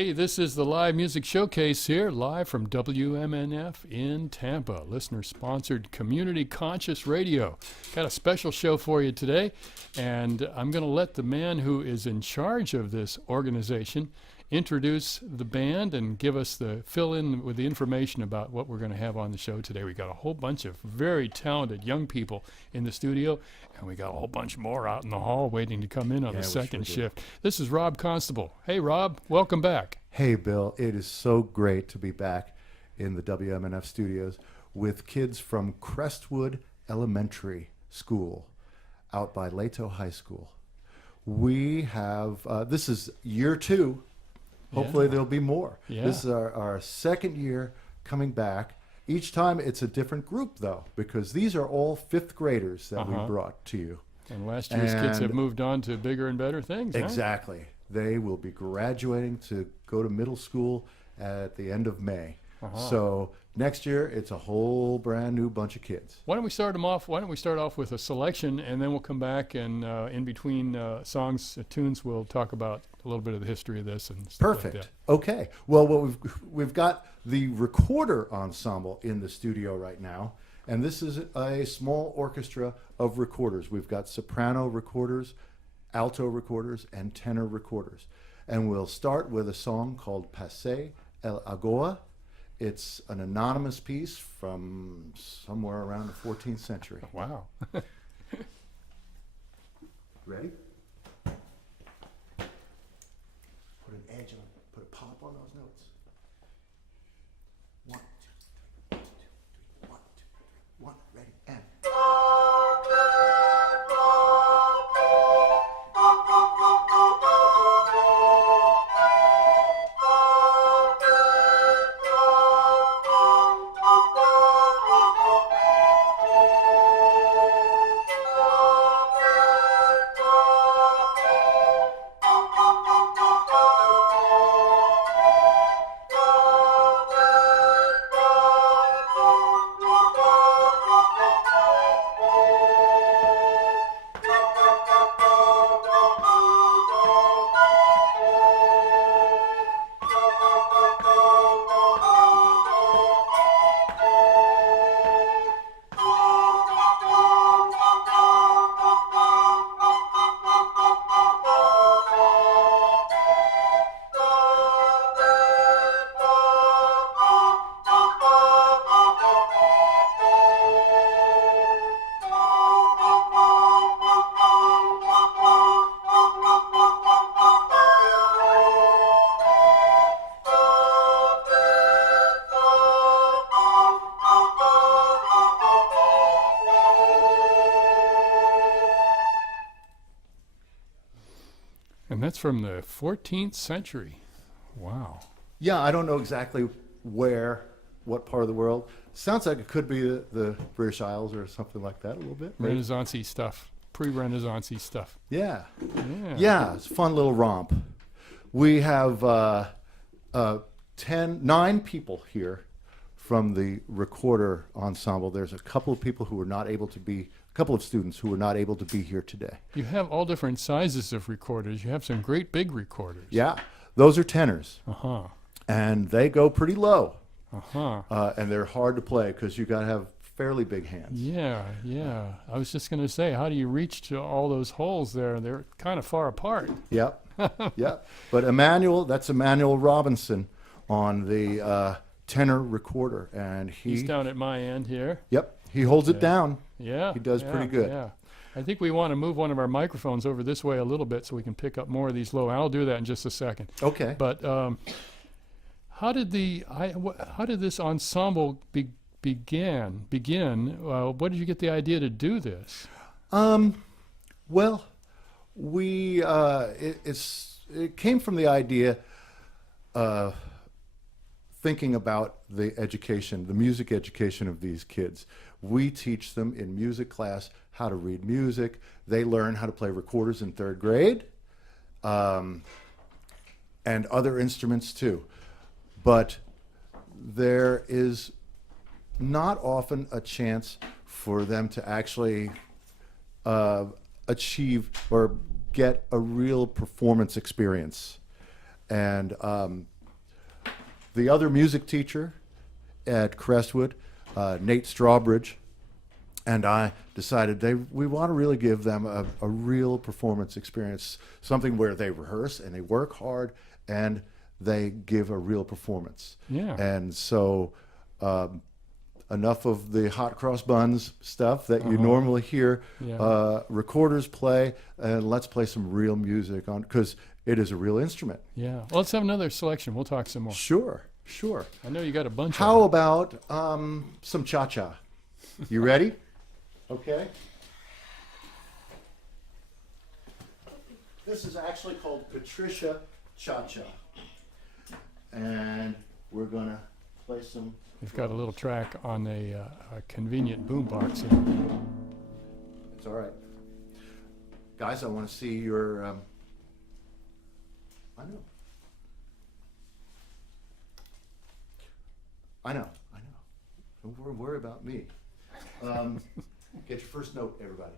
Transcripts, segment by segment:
Hey, this is the live music showcase here, live from WMNF in Tampa, listener-sponsored community conscious radio. Got a special show for you today, and I'm going to let the man who is in charge of this organization introduce the band and give us the fill in with the information about what we're going to have on the show today. We got a whole bunch of very talented young people in the studio, and we got a whole bunch more out in the hall waiting to come in on the second shift. This is Rob Constable. Hey, Rob, welcome back. Hey, Bill. It is so great to be back in the WMNF studios with kids from Crestwood Elementary School out by Leto High School. We have, this is year 2. Hopefully there'll be more. Yeah. This is our second year coming back. Each time it's a different group, though, because these are all 5th graders that we brought to you. And last year's kids have moved on to bigger and better things. Exactly. Huh? They will be graduating to go to middle school at the end of May. So next year, it's a whole brand new bunch of kids. Why don't we start off with a selection, and then we'll come back and in between songs, tunes, we'll talk about a little bit of the history of this and stuff. Perfect. Like that. Okay. Well, we've got the recorder ensemble in the studio right now, and this is a small orchestra of recorders. We've got soprano recorders, alto recorders, and tenor recorders. And we'll start with a song called Pasé el Agua. It's an anonymous piece from somewhere around the 14th century. Wow. Ready? Put an edge on, put a pop on those notes. 1, 2, 3, 1, 2, 3, 1, 2, 3, 1, ready, and. And that's from the 14th century. Wow. Yeah, I don't know exactly what part of the world. Sounds like it could be the British Isles or something like that a little bit. Renaissance-y stuff, pre-Renaissance-y stuff. Yeah. It's a fun little romp. We have 9 people here from the recorder ensemble. There's a couple of people who were not able to be, a couple of students who were not able to be here today. You have all different sizes of recorders. You have some great big recorders. Yeah, those are tenors. And they go pretty low. And they're hard to play because you got to have fairly big hands. Yeah. I was just going to say, how do you reach to all those holes there? They're kind of far apart. Yep. But that's Emmanuel Robinson on the tenor recorder, and he's down at my end here. Yep, he holds it down. Yeah, he does pretty good. Yeah, I think we want to move one of our microphones over this way a little bit so we can pick up more of these low. I'll do that in just a second. Okay. But how did this ensemble begin? What did you get the idea to do this? Well, it came from the idea of thinking about the education, the music education of these kids. We teach them in music class how to read music. They learn how to play recorders in 3rd grade, and other instruments too. But there is not often a chance for them to actually achieve or get a real performance experience. And the other music teacher at Crestwood, Nate Strawbridge, and I decided we want to really give them a real performance experience, something where they rehearse and they work hard and they give a real performance. Yeah. And so enough of the hot cross buns stuff that you normally hear. Yeah. Recorders play, and let's play some real music on, because it is a real instrument. Yeah. Well, let's have another selection. We'll talk some more. Sure. I know you got a bunch How of about some cha-cha? You ready? Okay. This is actually called Patricia Cha-Cha. And we're going to play some. We've got a little track on a convenient boombox here. It's all right. Guys, I want to see your. I know. Don't worry about me. Get your first note, everybody.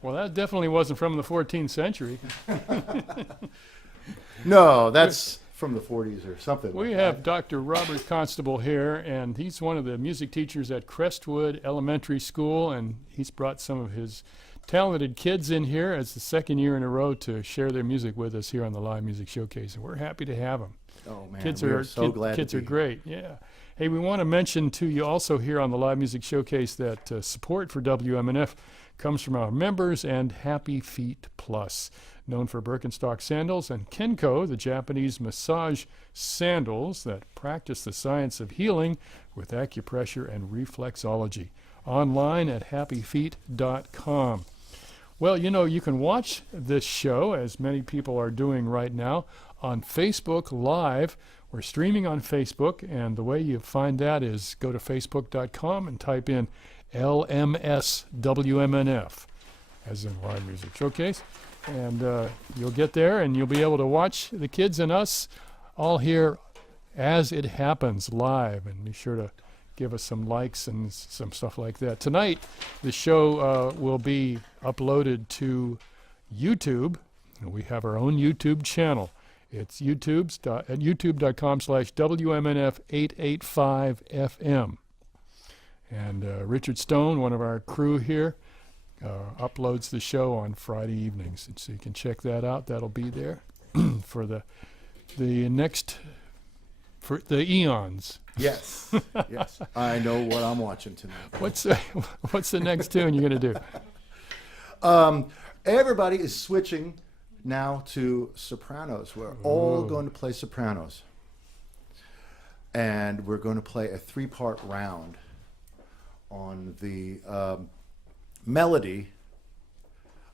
Well, that definitely wasn't from the 14th century. No, that's from the 40s or something. We like have that. Dr. Robert Constable here, and he's one of the music teachers at Crestwood Elementary School, and he's brought some of his talented kids in here as the second year in a row to share their music with us here on the Live Music Showcase, and we're happy to have them. Oh man, Kids we are are so glad. kids to are be great. Yeah. Hey, we want to mention to you also here on the Live Music Showcase that support for WMNF comes from our members and Happy Feet Plus, known for Birkenstock sandals, and Kenko, the Japanese massage sandals that practice the science of healing with acupressure and reflexology. Online at happyfeet.com. Well, you know, you can watch this show, as many people are doing right now, on Facebook Live. We're streaming on Facebook, and the way you find that is go to facebook.com and type in LMSWMNF, as in Live Music Showcase, and you'll get there, and you'll be able to watch the kids and us all here as it happens live, and be sure to give us some likes and some stuff like that. Tonight, the show will be uploaded to YouTube. We have our own YouTube channel. It's youtube.com/WMNF885FM. And Richard Stone, one of our crew here, uploads the show on Friday evenings. And so you can check that out. That'll be there for the next For the eons. Yes, yes. I know what I'm watching tonight. What's the next tune you're going to do? Everybody is switching now to sopranos. We're all going to play sopranos. And we're going to play a 3-part round on the melody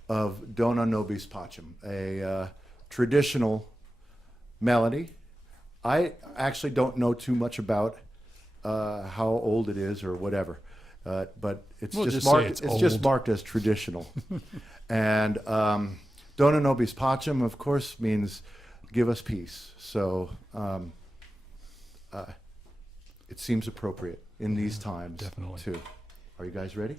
of Dona Nobis Pacem, a traditional melody. I actually don't know too much about how old it is or whatever, but it's just marked as traditional. And Dona Nobis Pacem, of course, means give us peace. So it seems appropriate in these times, definitely. too. Are you guys ready?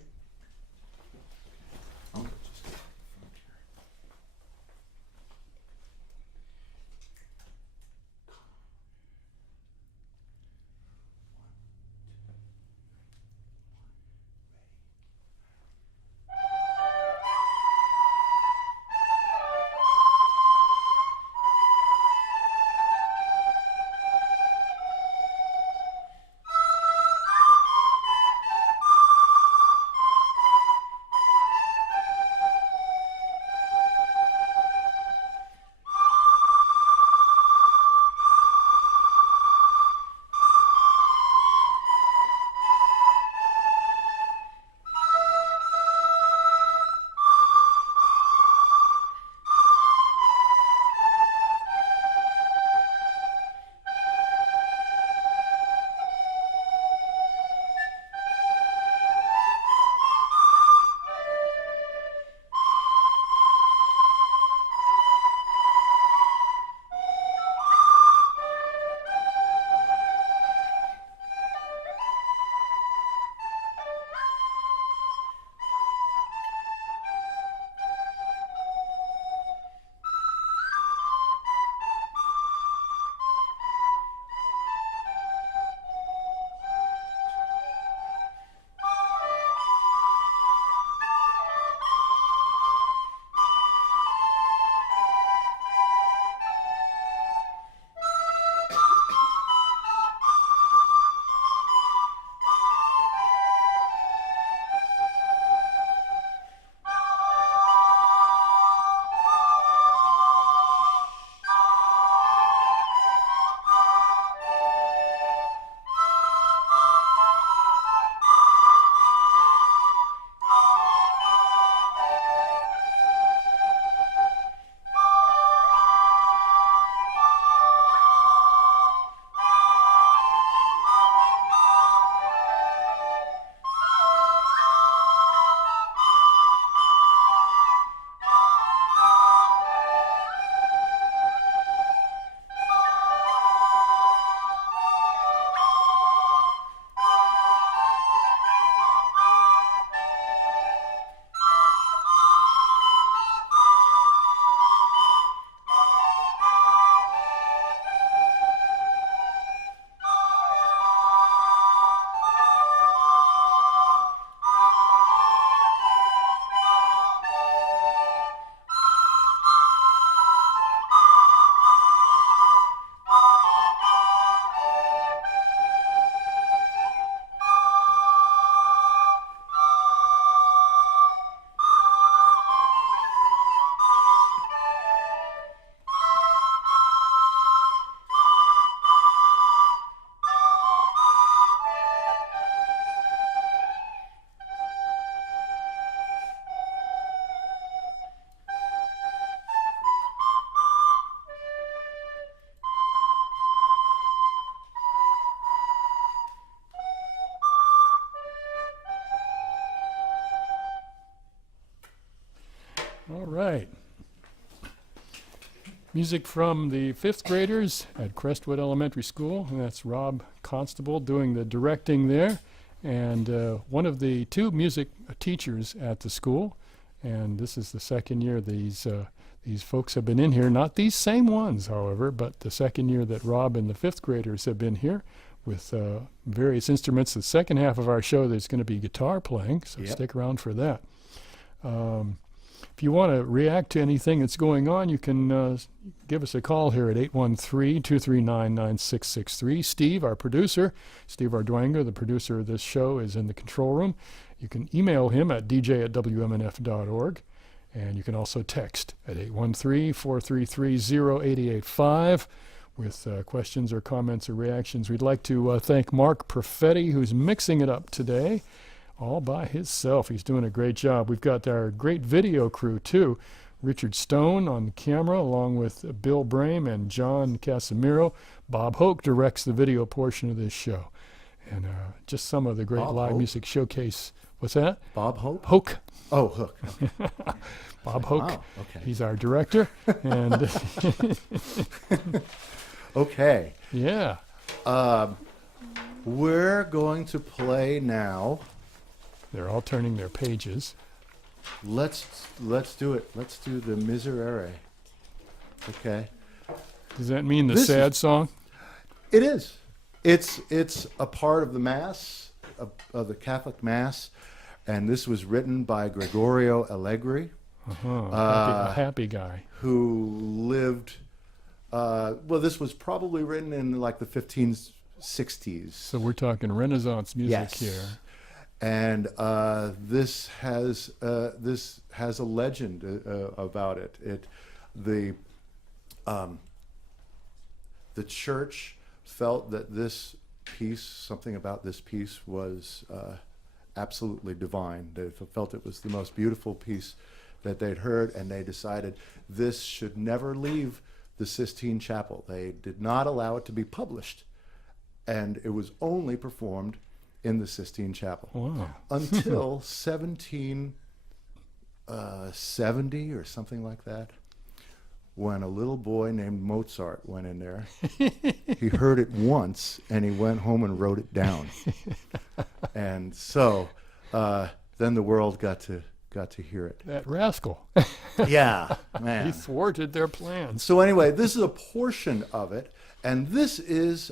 All right. Music from the 5th graders at Crestwood Elementary School, and that's Rob Constable doing the directing there, and one of the 2 music teachers at the school. And this is the second year these folks have been in here. Not these same ones, however, but the second year that Rob and the 5th graders have been here with various instruments. The second half of our show, there's going to be guitar playing, so Yep. stick around for that. If you want to react to anything that's going on, you can give us a call here at 813-239-9663. Steve, our producer, Steve Ardwanger, the producer of this show, is in the control room. You can email him at dj@wmnf.org. And you can also text at 813-433-0885 with questions or comments or reactions. We'd like to thank Mark Perfetti, who's mixing it up today all by himself. He's doing a great job. We've got our great video crew, too. Richard Stone on the camera, along with Bill Brame and John Casimiro. Bob Hoke directs the video portion of this show. And just some of the great Bob live Hoke? music showcase. What's that? Bob Hope? Hoke. Oh, Hook. Bob Hoke. Oh, okay. He's our director. And Okay. yeah. We're going to play now. They're all turning their pages. Let's do it. Let's do the Miserere. Okay. Does that mean the This sad is- song? It is. It's a part of the Mass, of the Catholic Mass, and this was written by Gregorio Allegri, A happy guy. who lived. Well, this was probably written in like the 1560s. So we're talking Renaissance music Yes. here. And this has a legend about it. The church felt that this piece, something about this piece, was absolutely divine. They felt it was the most beautiful piece that they'd heard, and they decided this should never leave the Sistine Chapel. They did not allow it to be published, and it was only performed in the Sistine Chapel Wow. until 1770 or something like that, when a little boy named Mozart went in there. He heard it once, and he went home and wrote it down. And so then the world got to hear it. That rascal. Yeah, He man. thwarted their plans. So anyway, this is a portion of it, and this is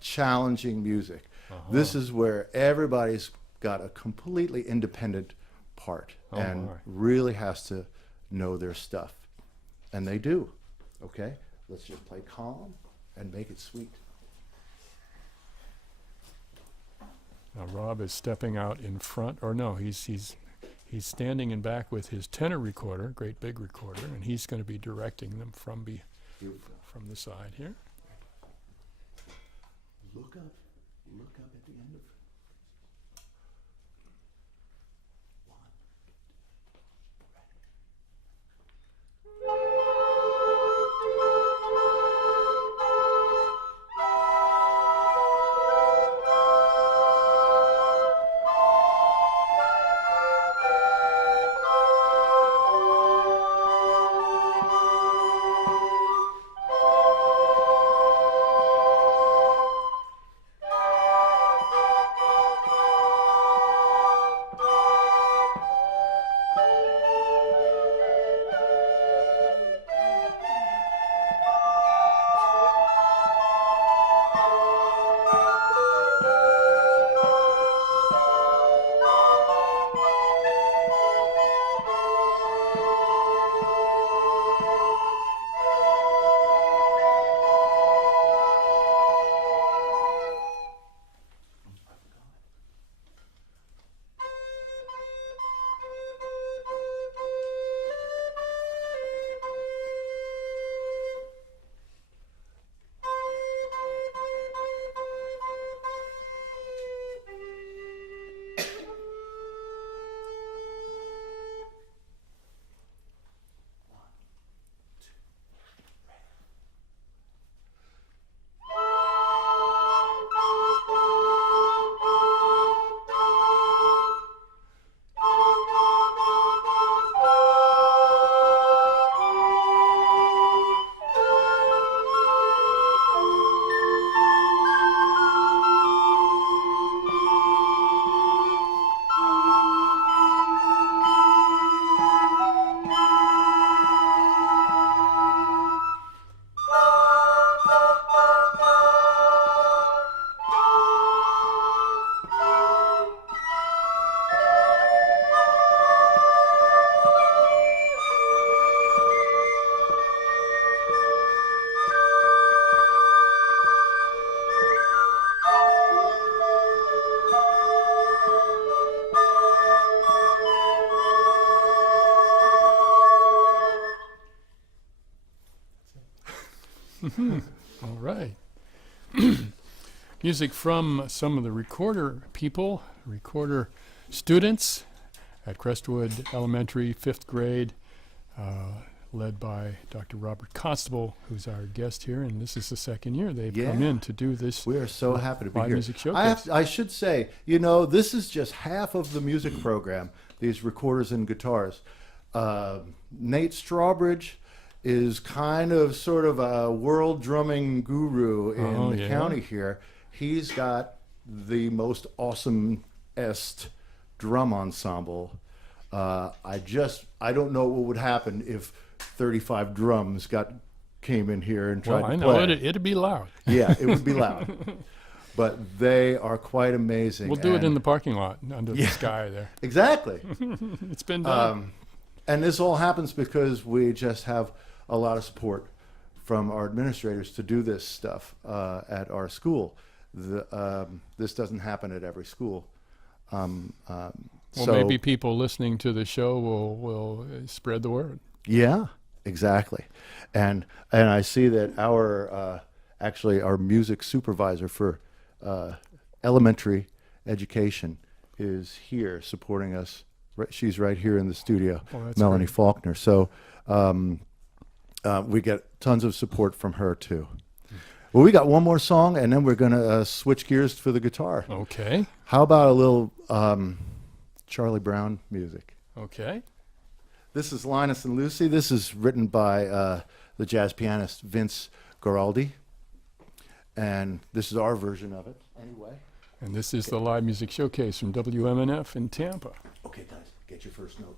challenging music. This is where everybody's got a completely independent part and my. really has to know their stuff. And they do. Okay? Let's just play calm and make it sweet. Now Rob is stepping out in front, or no, he's standing in back with his tenor recorder, great big recorder, and he's going to be directing them from the side here. Look up at the end of All right. Music from some of the recorder students at Crestwood Elementary, 5th grade, led by Dr. Robert Constable, who's our guest here, and this is the second year they've come in to do this. We are so happy to be here. Music showcase. I should say, this is just half of the music program, these recorders and guitars. Nate Strawbridge is kind of sort of a world drumming guru in the county here. He's got the most awesome-est drum ensemble. I don't know what would happen if 35 drums came in here and tried to play. Well, I know it'd be loud. Yeah, it would be loud. But they are quite amazing. We'll do it in the parking lot under the sky there. Exactly. It's been done. And this all happens because we just have a lot of support from our administrators to do this stuff at our school. This doesn't happen at every school. Well, maybe people listening to the show will spread the word. Yeah, exactly. And I see that our music supervisor for elementary education is here supporting us. She's right here in the studio, Melanie great. Faulkner. So we get tons of support from her too. Well, we got one more song, and then we're going to switch gears for the guitar. Okay. How about a little Charlie Brown music? Okay. This is Linus and Lucy. This is written by the jazz pianist Vince Guaraldi. And this is our version of it, anyway. And this is the live music showcase from WMNF in Tampa. Okay, guys, get your first note.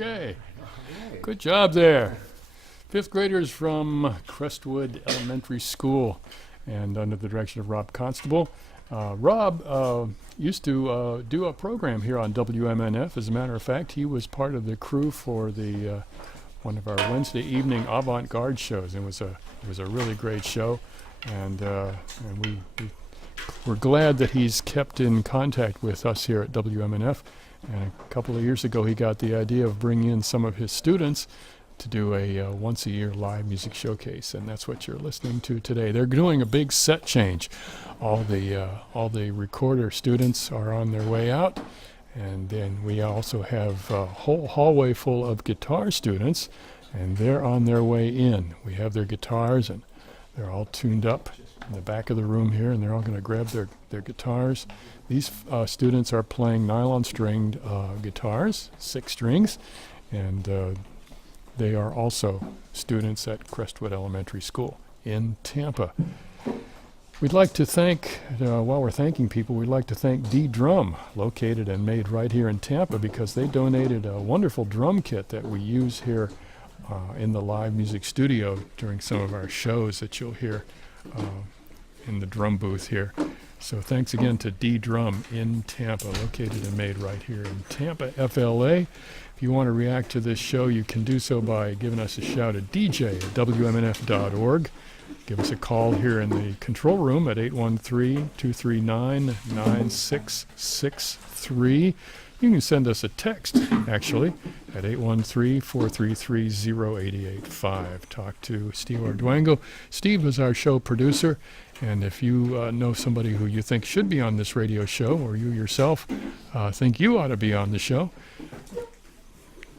Okay. Good job there. 5th graders from Crestwood Elementary School, and under the direction of Rob Constable. Rob used to do a program here on WMNF. As a matter of fact, he was part of the crew for the one of our Wednesday evening avant-garde shows. It was a really great show, and we're glad that he's kept in contact with us here at WMNF. And a couple of years ago, he got the idea of bringing in some of his students to do a once-a-year live music showcase, and that's what you're listening to today. They're doing a big set change. All the recorder students are on their way out, and then we also have a whole hallway full of guitar students, and they're on their way in. We have their guitars, and they're all tuned up in the back of the room here, and they're all going to grab their guitars. These students are playing nylon-stringed guitars, 6 strings, and they are also students at Crestwood Elementary School in Tampa. We'd like to thank, while we're thanking people, we'd like to thank D Drum, located and made right here in Tampa, because they donated a wonderful drum kit that we use here in the live music studio during some of our shows that you'll hear in the drum booth here. So thanks again to D Drum in Tampa, located and made right here in Tampa, FLA. If you want to react to this show, you can do so by giving us a shout at dj@wmnf.org. Give us a call here in the control room at 813-239-9663. You can send us a text, actually, at 813-433-0885. Talk to Steve Arduengo. Steve is our show producer, and if you know somebody who you think should be on this radio show, or you yourself think you ought to be on the show,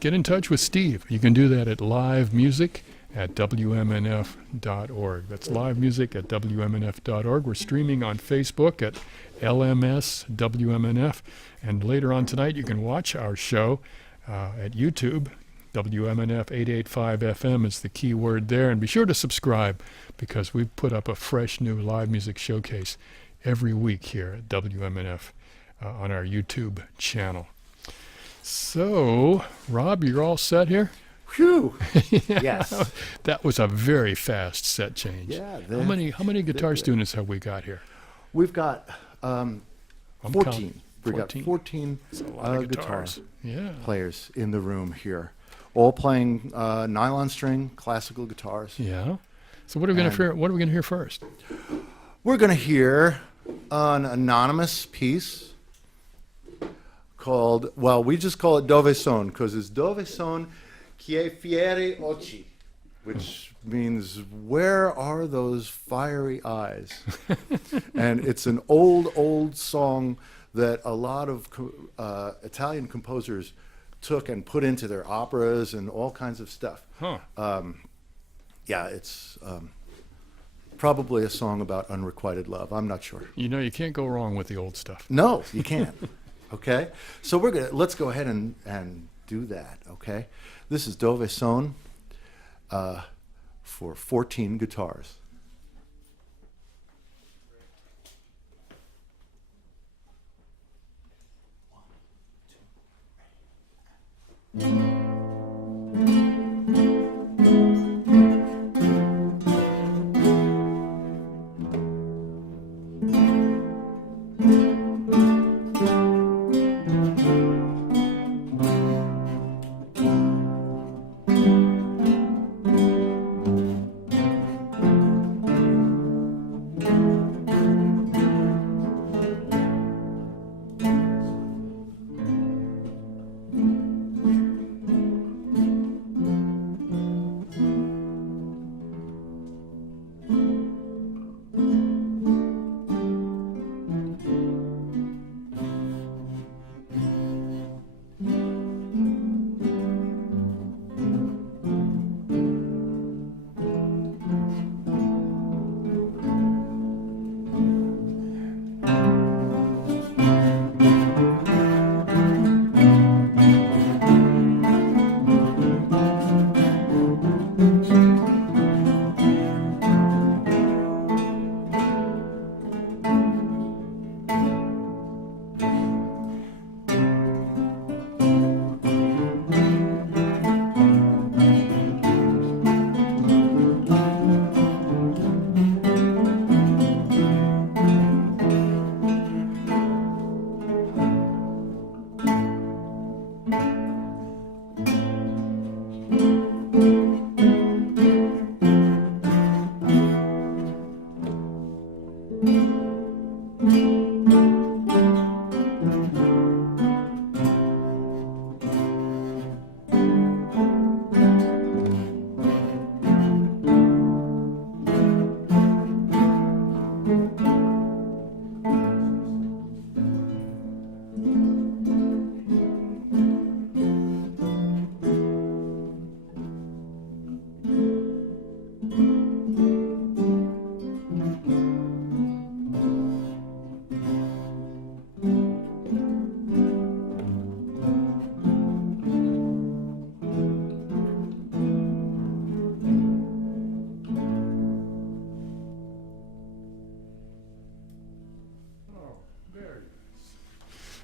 get in touch with Steve. You can do that at livemusic@wmnf.org. That's livemusic@wmnf.org. We're streaming on Facebook at LMS WMNF. And later on tonight, you can watch our show at YouTube. WMNF 885 FM is the key word there. And be sure to subscribe, because we put up a fresh new live music showcase every week here at WMNF on our YouTube channel. So, Rob, you're all set here? Whew. Yeah, Yes. that was a very fast set change. Yeah. How many guitar students have we got here? We've got I'm 14. We've got 14. 14 That's a lot of guitar guitars. Yeah. players in the room here, all playing nylon string classical guitars. Yeah. So what are we going to hear? What are we going to hear first? We're going to hear an anonymous piece called, well, we just call it Dove son, because it's Dove son chi è fieri occhi, which means, where are those fiery eyes? And it's an old song that a lot of Italian composers took and put into their operas and all kinds of stuff. Huh. Yeah, it's probably a song about unrequited love. I'm not sure. You know, you can't go wrong with the old stuff. No, you can't. Okay, so let's go ahead and do that. Okay, this is Dove son for 14 guitars.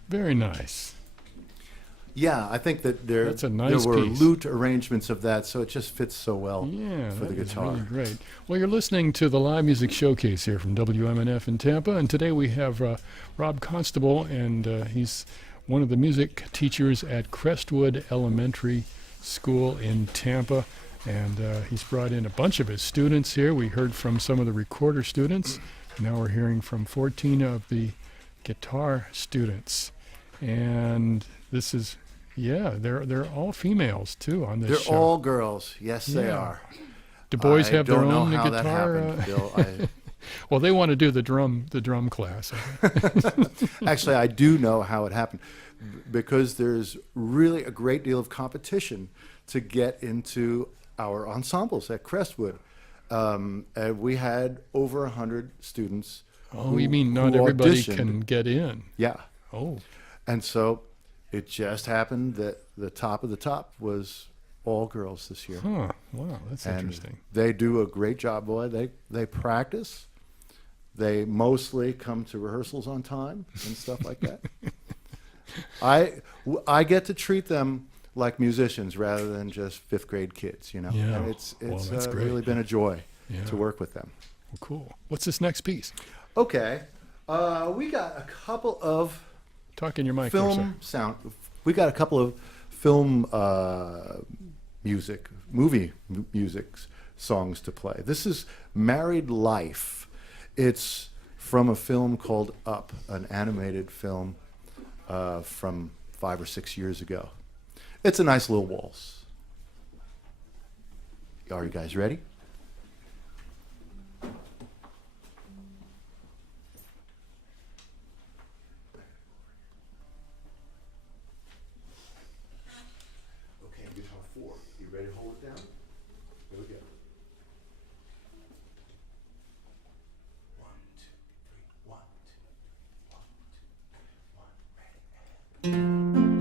Very nice. Yeah, I think that That's a nice there were piece. lute arrangements of that, so it just fits so well Yeah, for the that is guitar. really great. Well, you're listening to the Live Music Showcase here from WMNF in Tampa, and today we have Rob Constable, and he's one of the music teachers at Crestwood Elementary School in Tampa, and he's brought in a bunch of his students here. We heard from some of the recorder students. Now we're hearing from 14 of the guitar students, and this is, yeah, they're all females too on this They're show. all girls. Yes, they Yeah. are. Do boys have their don't know own how guitar? that happened, Bill. Well, they want to do the drum class. Actually, I do know how it happened because there's really a great deal of competition to get into our ensembles at Crestwood. And we had over 100 students. Oh, you mean not who everybody auditioned. can get in? Yeah. Oh, And so it just happened that the top of the top was all girls this year. huh. Wow, that's And interesting. they do a great job, boy. They practice. They mostly come to rehearsals on time and stuff like that. I get to treat them like musicians rather than just fifth grade kids, you know. Yeah. And it's Well, that's great. really been a joy Yeah. to work with them. Well, cool. What's this next piece? Okay, we got a couple of Talk in your mic there, sir. film sound. We got a couple of film movie music songs to play. This is Married Life. It's from a film called Up, an animated film from 5 or 6 years ago. It's a nice little waltz. Are you guys ready? Okay, guitar 4. You ready to hold it down? Here we go. 1, 2, 3. 1, 2, 1, 2, 1, ready.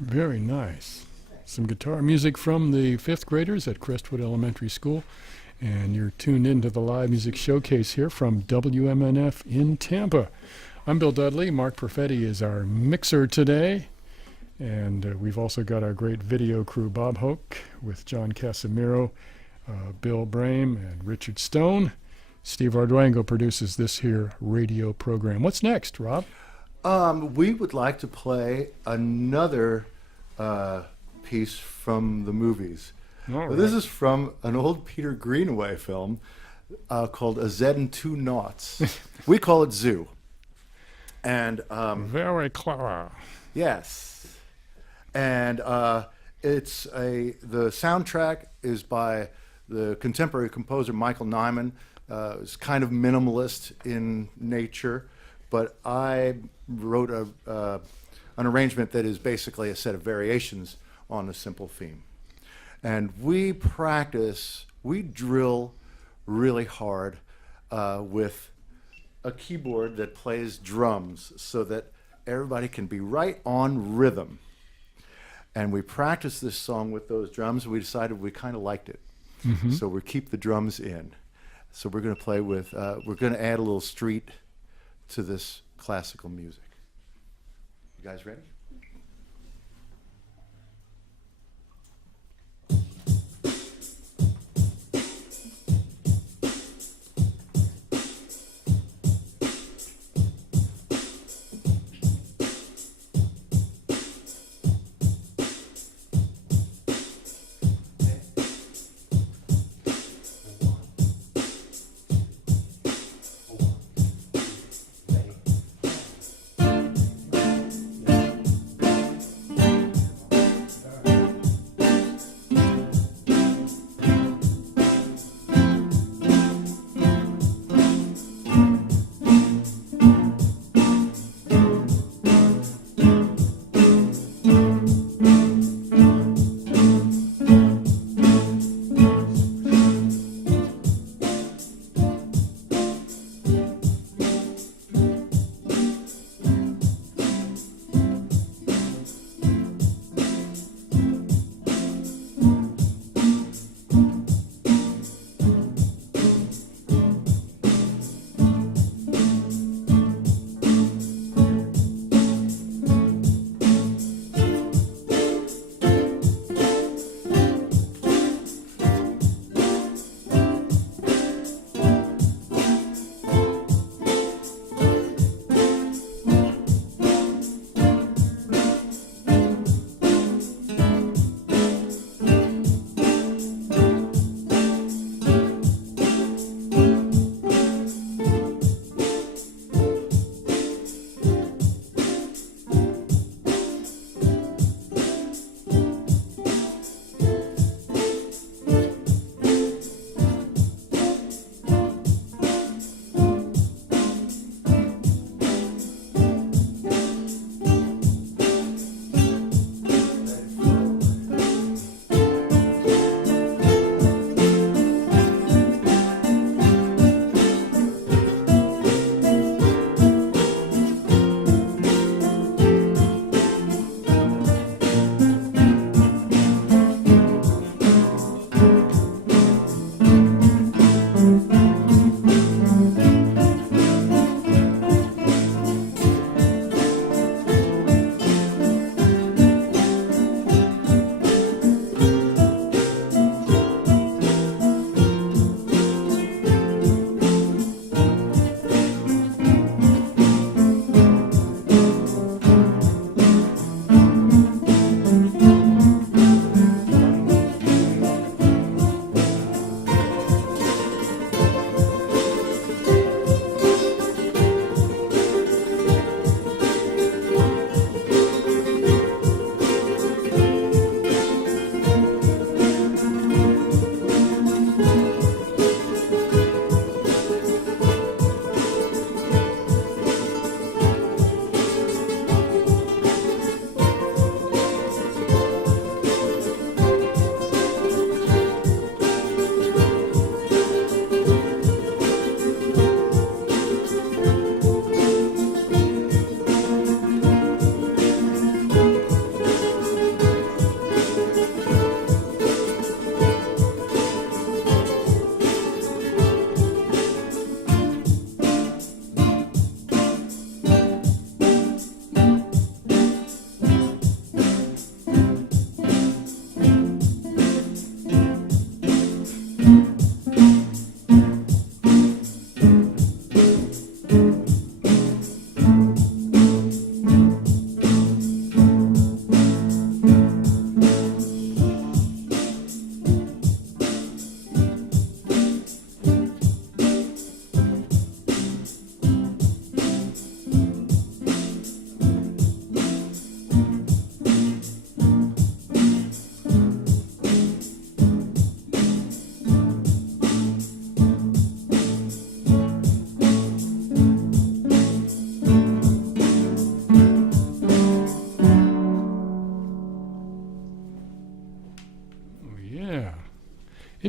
Very nice. Some guitar music from the fifth graders at Crestwood Elementary School. And you're tuned into the Live Music Showcase here from WMNF in Tampa. I'm Bill Dudley. Mark Perfetti is our mixer today. And we've also got our great video crew, Bob Hoke, with John Casimiro, Bill Brame, and Richard Stone. Steve Arduengo produces this here radio program. What's next, Rob? We would like to play another piece from the movies. All This right. is from an old Peter Greenaway film called A Z and Two Noughts. We call it Zoo. And Very clever. yes, and the soundtrack is by the contemporary composer Michael Nyman. It's kind of minimalist in nature, but I wrote an arrangement that is basically a set of variations on a simple theme. And we drill really hard with a keyboard that plays drums so that everybody can be right on rhythm. And we practiced this song with those drums, and we decided we kind of liked it. So we keep the drums in. So we're going to play with, we're going to add a little street to this classical music. You guys ready?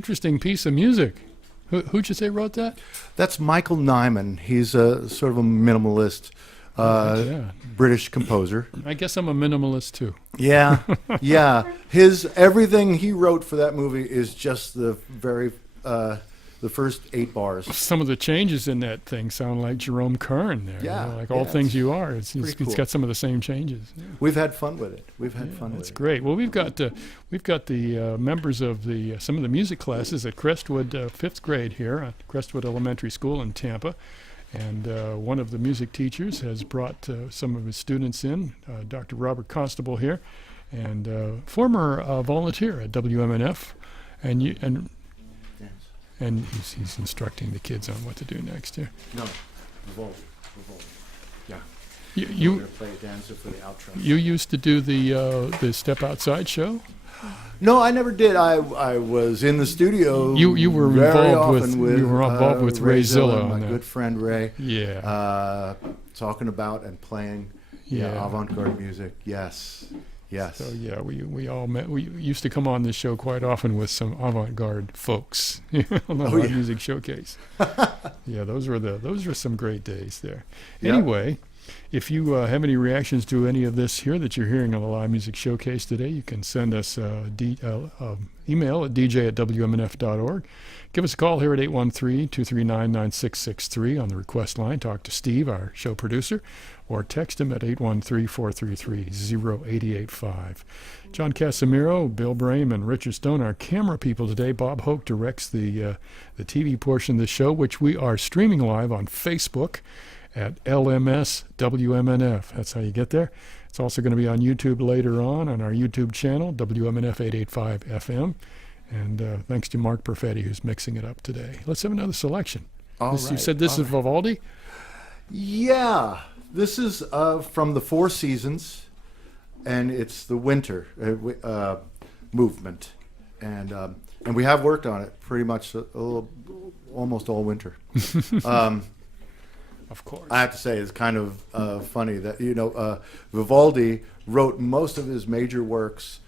interesting piece of music. Who'd you say wrote that? That's Michael Nyman. He's a sort of a minimalist Yeah. British composer. I guess I'm a minimalist too. Yeah, yeah. Everything he wrote for that movie is just the first 8 bars. Some of the changes in that thing sound like Jerome Kern there. Yeah, Like All Things You Are. It's cool. got some of the same changes. Yeah. We've had fun with it. That's great. Well, we've got the members of some of the music classes at Crestwood 5th grade here at Crestwood Elementary School in Tampa. And one of the music teachers has brought some of his students in, Dr. Robert Constable here, and former volunteer at WMNF, and he's instructing the kids on what to do next here. No, revolt. Yeah. You We're gonna play a dancer for the outro. You used to do the Step Outside show? No, I never did. I was in the studio. You were very involved often with Ray Zilla, my on that. good friend Ray. Yeah. Talking about and playing avant-garde music. Yes. So yeah, we all met. We used to come on this show quite often with some avant-garde folks on the Live Music Showcase. Yeah, those were some great days there. Yeah. Anyway, if you have any reactions to any of this here that you're hearing on the Live Music Showcase today, you can send us email at dj@wmnf.org. Give us a call here at 813-239-9663 on the request line. Talk to Steve, our show producer, or text him at 813-433-0885. John Casimiro, Bill Brame, and Richard Stone are camera people today. Bob Hoke directs the TV portion of the show, which we are streaming live on Facebook at LMS WMNF. That's how you get there. It's also going to be on YouTube later on our YouTube channel, WMNF 885 FM. And thanks to Mark Perfetti, who's mixing it up today. Let's have another selection. You said this is Vivaldi? Yeah. This is from the Four Seasons, and it's the winter movement. And we have worked on it pretty much almost all winter. Of course. I have to say, it's kind of funny that, Vivaldi wrote most of his major works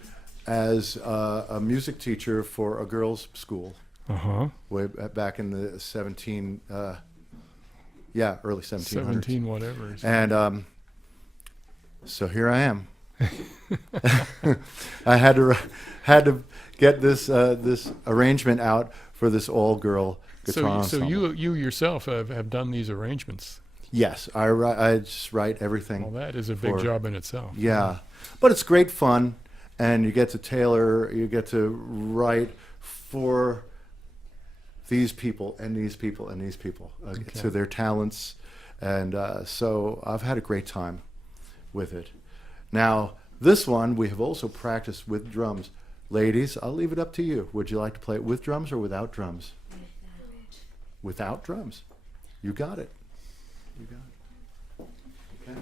as a music teacher for a girls' school. Way back in the early 1700s. 17 whatever. And so here I am. I had to get this arrangement out for this all-girl guitar ensemble. So you yourself have done these arrangements? Yes, I just write everything. Well, that is a big job in itself. Yeah, but it's great fun, and you get to write for these people and these people and these people to their talents, and so I've had a great time with it. Now, this one we have also practiced with drums. Ladies, I'll leave it up to you. Would you like to play it with drums or without drums? Without drums. You got it. Okay.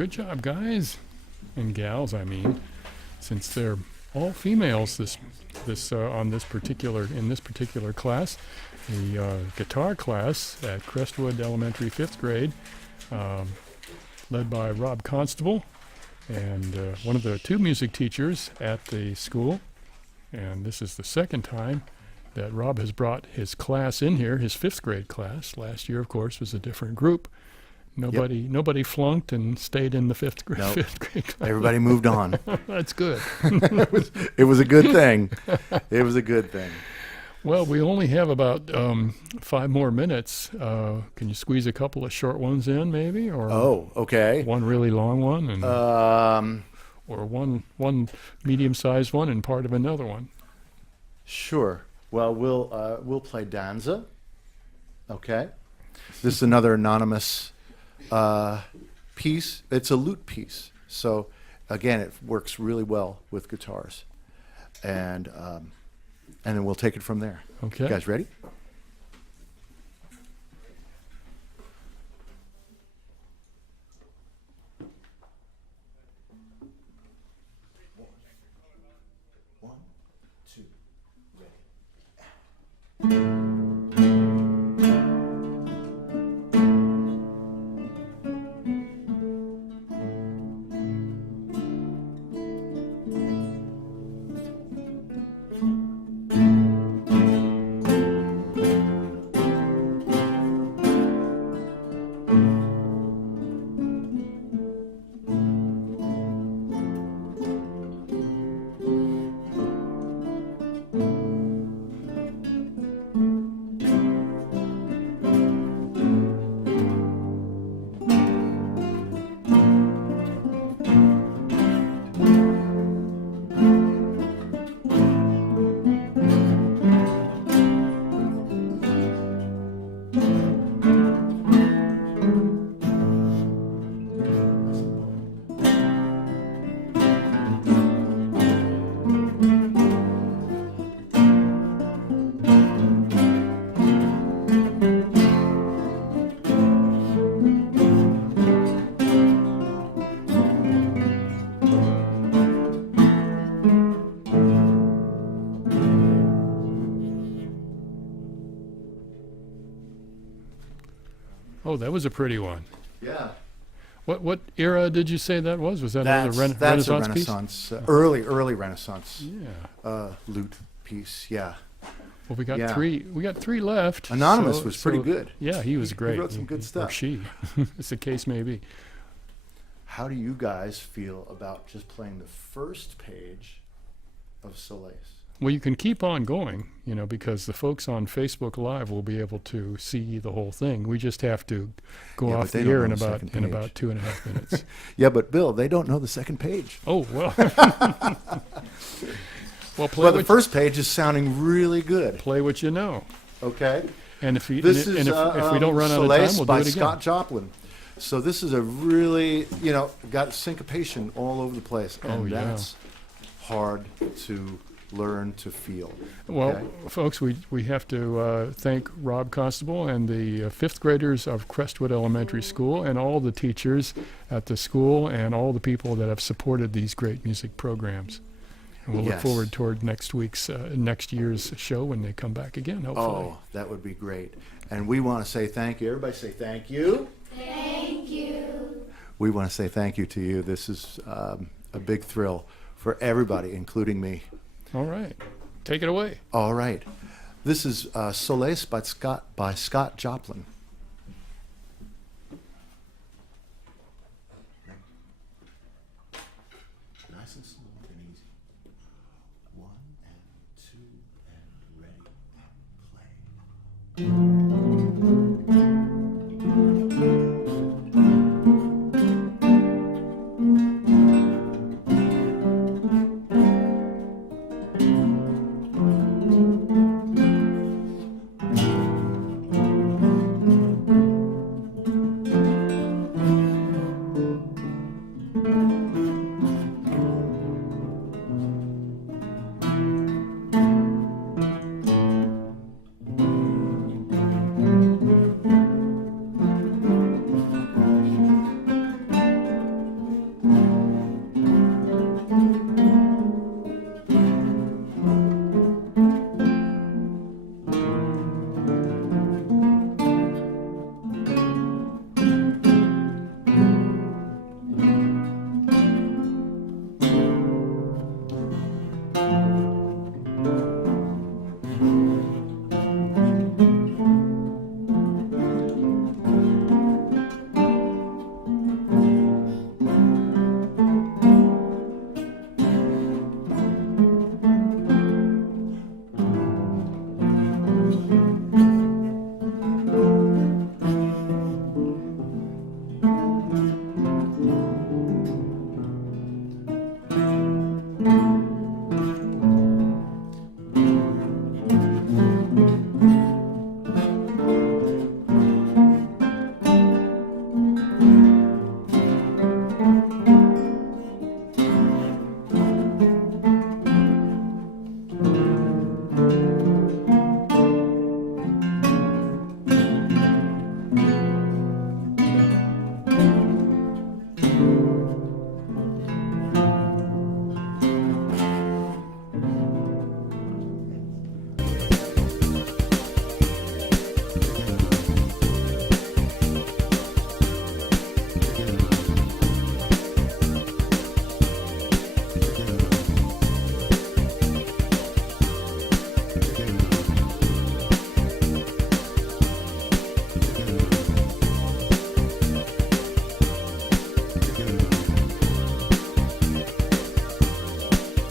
good job, guys and gals. I mean, since they're all females, in this particular class, the guitar class at Crestwood Elementary, 5th grade, led by Rob Constable, and one of the 2 music teachers at the school. And this is the second time that Rob has brought his class in here, his 5th grade class. Last year, of course, was a different group. Nobody flunked and stayed in the 5th grade, Nope. 5th grade class. Everybody moved on. That's good. It was a good thing. It was a good thing. Well, we only have about 5 more minutes. Can you squeeze a couple of short ones in, maybe, or Okay. one really long one, and or one medium-sized one and part of another one? Sure. Well, we'll play Danza. Okay. This is another anonymous piece. It's a lute piece, so again, it works really well with guitars, and then we'll take it from there. Okay. You guys ready? One, two, ready. Oh, that was a pretty one. Yeah. What era did you say that was? Was that another That's Renaissance a piece? Renaissance, early Renaissance Yeah. lute piece. Yeah. Well, we got Yeah. three left. Anonymous was pretty good. Yeah, he was great. He wrote some good Or stuff. she, as the case may be. How do you guys feel about just playing the first page of Solace? Well, you can keep on going, because the folks on Facebook Live will be able to see the whole thing. We just have to go Yeah, but off they the don't air know in the about second page. 2.5 minutes. Yeah, but Bill, they don't know the second page. Oh, well. Well, Well, the first page is sounding really good. play what you know. Okay. And if you This and is if we don't run out of Solace time, we'll do by it again. Scott Joplin. So this is a really, got syncopation all over the place, and Oh, yeah. that's hard to learn to feel. Well, okay? folks, we have to thank Rob Constable and the 5th graders of Crestwood Elementary School and all the teachers at the school and all the people that have supported these great music programs. And we'll look Yes. forward toward next year's show when they come back again, hopefully. Oh, that would be great. And we want to say thank you. Everybody say thank you. Thank you. We want to say thank you to you. This is a big thrill for everybody, including me. All right. Take it away. All right. This is Solace by Scott Joplin. Nice and smooth and easy. 1 and 2 and ready and play.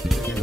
Bye.